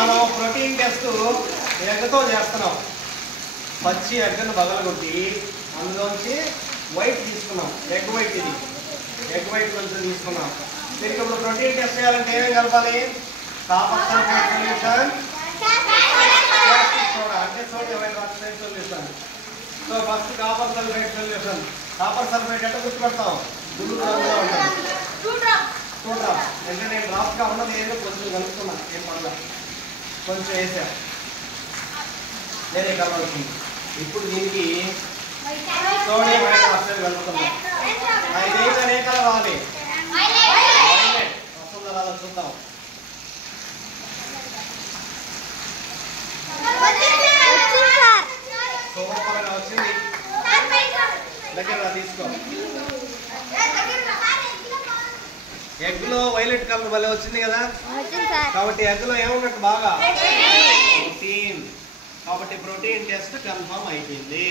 మనం protein test ఎగ్తో చేస్తున్నాం. పచ్చి ఎగ్ను పగలగొట్టి అందులోంచి వైట్ తీసుకున్నాం. ఎగ్ వైట్, ఇది ఎగ్ వైట్ కొంచెం తీసుకున్నాం. దీనికి ఇప్పుడు ప్రోటీన్ టెస్ట్ చేయాలంటే ఏమేమి కలపాలి? కాపర్ సల్ఫేట్ సొల్యూషన్, అంటే sodium hydroxide solution. So first copper sulphate solution. Copper sulphate అంటే గుర్తుపెడతాం, బ్లూ రంగులో ఉంటుంది. 2 డ్రాప్స్ అంటే నేను డ్రాప్స్గా ఉన్నది ఏదో కొంచెం కలుపుతున్నా, ఏం పర్లేదు, కొంచెం వేసా, నేనే కలవాల్సింది. ఇప్పుడు దీనికి సోడియం హైడ్రాక్సైడ్ కలుపుతున్నా. ఇదేగానే కలవాలి, వస్తుందా రాదా చూద్దాం. సూపర్గా వచ్చింది. దగ్గర తీసుకో. ఎగ్లో వైలెట్ కలర్ వల్ల వచ్చింది కదా, కాబట్టి ఎగ్లో ఏమున్నట్టు బాగా ప్రోటీన్. కాబట్టి ప్రోటీన్ టెస్ట్ కన్ఫర్మ్ అయిపోయింది.